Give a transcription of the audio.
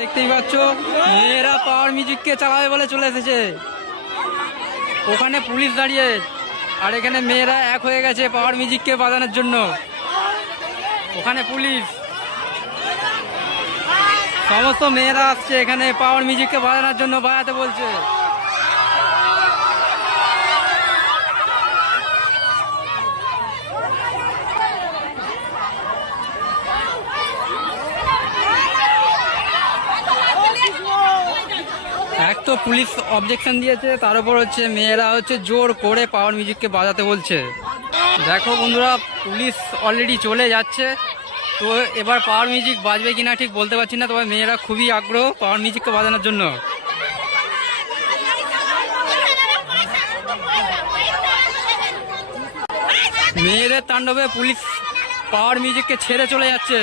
দেখতেই পাচ্ছ, মেয়েরা পাওয়ার মিউজিককে চালাবে বলে চলে এসেছে। ওখানে পুলিশ দাঁড়িয়ে, আর এখানে মেয়েরা এক হয়ে গেছে পাওয়ার মিউজিককে বাজানোর জন্য। ওখানে পুলিশ। সমস্ত মেয়েরা আসছে এখানে পাওয়ার মিউজিককে বাজানোর জন্য, বাজাতে বলছে। এক তো পুলিশ অবজেকশন দিয়েছে, তার উপর হচ্ছে মেয়েরা হচ্ছে জোর করে পাওয়ার মিউজিককে বাজাতে বলছে। দেখো বন্ধুরা, পুলিশ অলরেডি চলে যাচ্ছে। তো এবার পাওয়ার মিউজিক বাজবে কিনা ঠিক বলতে পারছি না, তবে মেয়েরা খুবই আগ্রহ পাওয়ার মিউজিককে বাজানোর জন্য। মেয়েদের তাণ্ডবে পুলিশ পাওয়ার মিউজিককে ছেড়ে চলে যাচ্ছে।